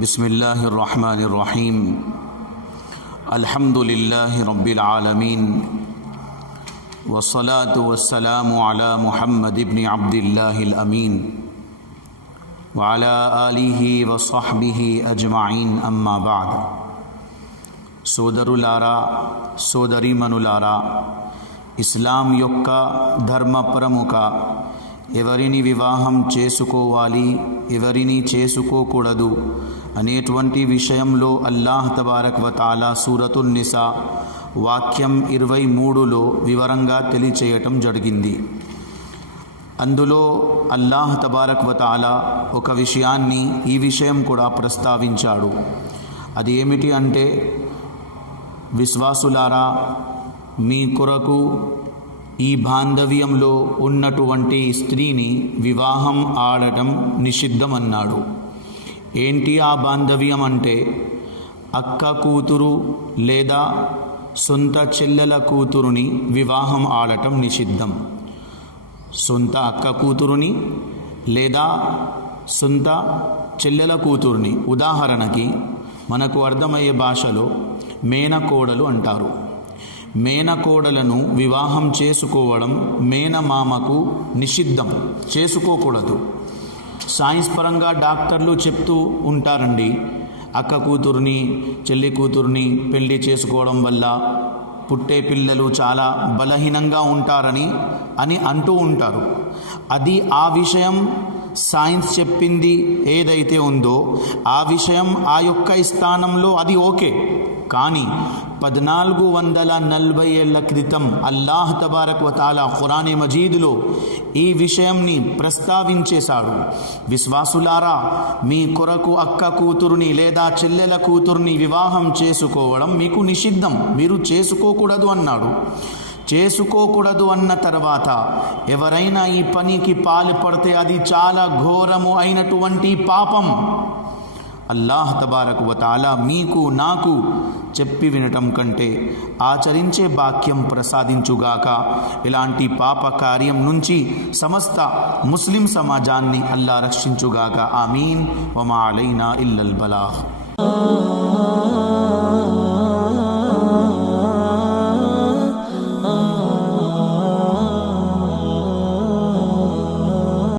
बिस्मिल्लाहिर्रहमानिर्रहीम अल्हम्दुलिल्लाहि रब्बिल आलमीन वस्सलातु वस्सलामु अला मुहम्मद इब्न अब्दिल्लाहिल अमीन व अला आलिहि व सहबिहि अजमाइन अम्मा बाद। సోదరులారా సోదరీమణులారా, ఇస్లాం యొక్క ధర్మపరముక ఎవరిని వివాహం చేసుకోవాలి, ఎవరిని చేసుకోకూడదు అనేటువంటి విషయంలో అల్లాహ్ తబారక్ వ తఆలా సూరతున్ నిసా వాక్యం 23లో వివరంగా తెలియచేయటం జరిగింది. అందులో అల్లాహ్ తబారక్ వ తఆలా ఒక విషయాన్ని ఈ విషయం కూడా ప్రస్తావించాడు. అది ఏమిటి అంటే, విశ్వాసులారా, మీ కొరకు ఈ బాంధవ్యంలో ఉన్నటువంటి స్త్రీని వివాహం ఆడటం నిషిద్ధం అన్నాడు. ఏంటి ఆ బాంధవ్యం అంటే, అక్క కూతురు లేదా సొంత చెల్లెల కూతురుని వివాహం ఆడటం నిషిద్ధం. సొంత అక్క కూతురుని లేదా సొంత చెల్లెల కూతురుని, ఉదాహరణకి మనకు అర్థమయ్యే భాషలో మేనకోడలు అంటారు. మేనకోడలను వివాహం చేసుకోవడం మేనమామకు నిషిద్ధం, చేసుకోకూడదు. సైన్స్ పరంగా డాక్టర్లు చెప్తూ ఉంటారండి, అక్క కూతురుని చెల్లి కూతురుని పెళ్లి చేసుకోవడం వల్ల పుట్టే పిల్లలు చాలా బలహీనంగా ఉంటారని అంటూ ఉంటారు. అది ఆ విషయం సైన్స్ చెప్పింది ఏదైతే ఉందో ఆ విషయం ఆ యొక్క స్థానంలో అది ఓకే. కానీ 1440 ఏళ్ల క్రితం అల్లాహ్ తబారక్ వ తఆలా ఖురాన్ మజీద్లో ఈ విషయంని ప్రస్తావించేశాడు. విశ్వాసులారా, మీ కొరకు అక్క కూతురుని లేదా చెల్లెల కూతురుని వివాహం చేసుకోవడం మీకు నిషిద్ధం, మీరు చేసుకోకూడదు అన్నాడు. చేసుకోకూడదు అన్న తర్వాత ఎవరైనా ఈ పనికి పాల్పడితే అది చాలా ఘోరము అయినటువంటి పాపం. అల్లాహ్ తబారక్ వ తఆలా మీకు నాకు చెప్పి వినటం కంటే ఆచరించే భాగ్యం ప్రసాదించుగాక. ఇలాంటి పాప కార్యం నుంచి సమస్త ముస్లిం సమాజాన్ని అల్లా రక్షించుగాక. ఆమీన్. వమా అలైనా ఇల్లల్ బలాగ్.